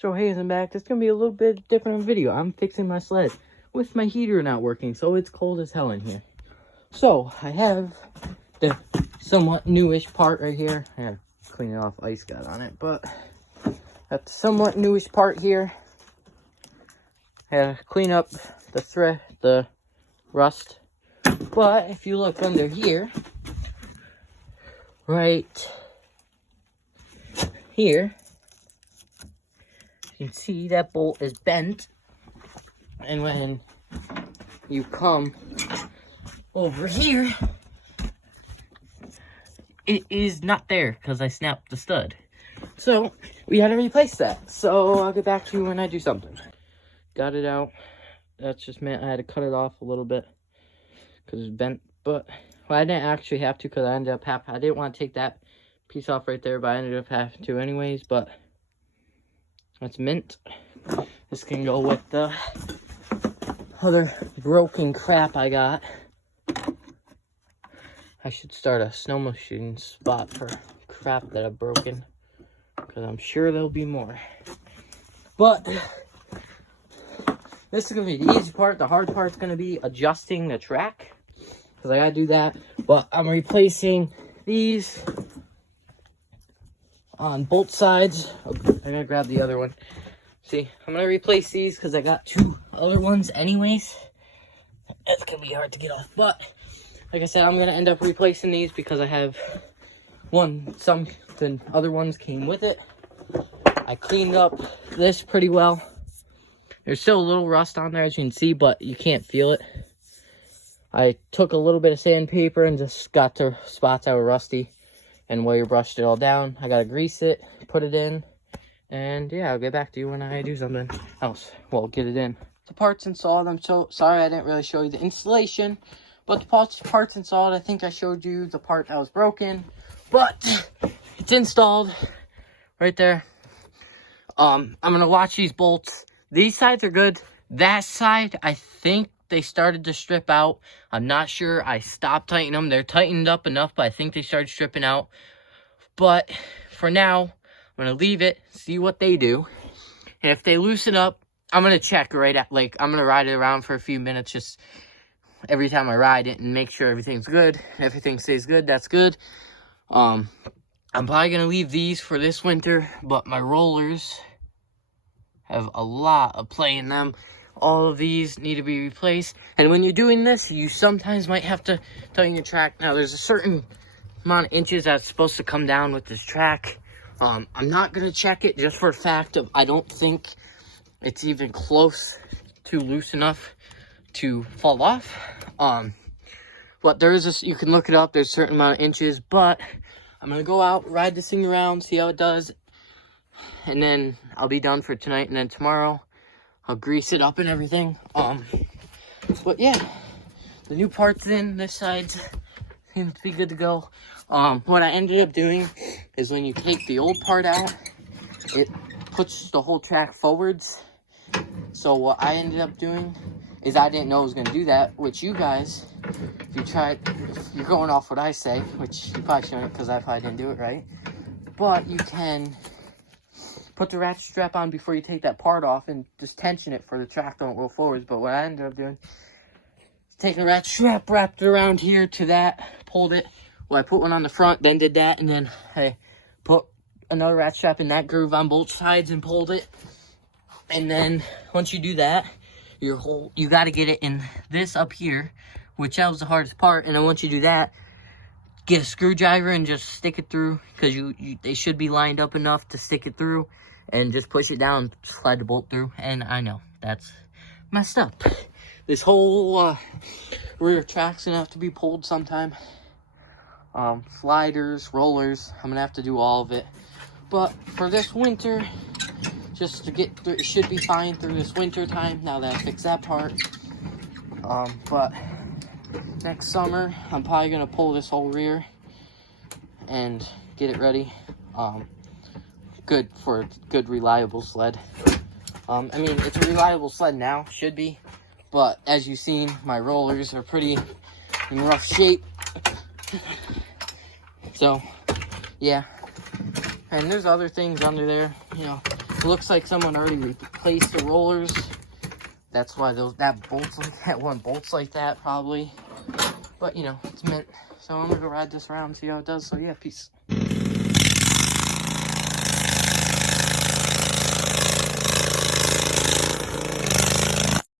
So hey, I'm back. This is gonna be a little bit different video. I'm fixing my sled with my heater not working, so it's cold as hell in here. So I have the somewhat newish part right here. I gotta clean it off, ice got on it, but that's the somewhat newish part here. I gotta clean up the thread, the rust. But if you look under here, right here, you can see that bolt is bent, and when you come over here, it is not there because I snapped the stud. So we had to replace that. So I'll get back to you when I do something. Got it out. That's just meant I had to cut it off a little bit because it's bent. But well, I didn't actually have to because I ended up I didn't want to take that piece off right there, but I ended up having to anyways. But that's mint. This can go with the other broken crap I got. I should start a snow machine spot for crap that I've broken, because I'm sure there'll be more. But this is going to be the easy part. The hard part is going to be adjusting the track, because I got to do that. But I'm replacing these on both sides. Okay, I'm going to grab the other one. See, I'm going to replace these because I got two other ones anyways. It's going to be hard to get off. But, like I said, I'm going to end up replacing these because I have the other ones came with it. I cleaned up this pretty well. There's still a little rust on there, as you can see, but you can't feel it. I took a little bit of sandpaper and just got the spots that were rusty and wire brushed it all down. I got to grease it, put it in, and yeah, I'll get back to you when I do something else. Well, get it in. The parts installed. I'm so sorry I didn't really show you the installation, but the parts installed. I think I showed you the part that was broken, but it's installed right there. I'm gonna watch these bolts. These sides are good. That side, I think they started to strip out. I'm not sure. I stopped tightening them. They're tightened up enough, but I think they started stripping out. But for now, I'm going to leave it, see what they do. And if they loosen up, I'm going to check I'm going to ride it around for a few minutes, just every time I ride it, and make sure everything's good. Everything stays good, that's good. I'm probably going to leave these for this winter, but my rollers have a lot of play in them. All of these need to be replaced. And when you're doing this, you sometimes might have to tighten your track. Now, there's a certain amount of inches that's supposed to come down with this track. I'm not going to check it just for a fact of I don't think it's even close to loose enough to fall off. But there is this, you can look it up. There's a certain amount of inches. But I'm going to go out, ride this thing around, see how it does. And then I'll be done for tonight. And then tomorrow, I'll grease it up and everything. But yeah, the new part's in. This side seems to be good to go. What I ended up doing is when you take the old part out, it puts the whole track forwards. So what I ended up doing is I didn't know it was going to do that, which you guys, if you're going off what I say, which you probably shouldn't because I probably didn't do it right, but you can put the ratchet strap on before you take that part off and just tension it for the track don't roll forwards. But what I ended up doing is taking the ratchet strap, wrapped it around here to that, pulled it. Well, I put one on the front, then did that, and then I put another ratchet strap in that groove on both sides and pulled it. And then once you do that, you got to get it in this up here, which that was the hardest part. And then once you do that, get a screwdriver and just stick it through, because they should be lined up enough to stick it through, and just push it down, slide the bolt through. And I know that's messed up. This whole rear track's gonna have to be pulled sometime. Sliders, rollers, I'm gonna have to do all of it. But for this winter, just to get through, it should be fine through this winter time now that I fixed that part. But next summer, I'm probably gonna pull this whole rear and get it ready. Good for a good, reliable sled. I mean, it's a reliable sled now, should be. But as you've seen, my rollers are pretty in rough shape. So, yeah. And there's other things under there, you know. It looks like someone already replaced the rollers. That's why that bolts like that. One bolts like that, probably. But, you know, it's meant. So I'm going to go ride this around and see how it does. So, yeah, peace.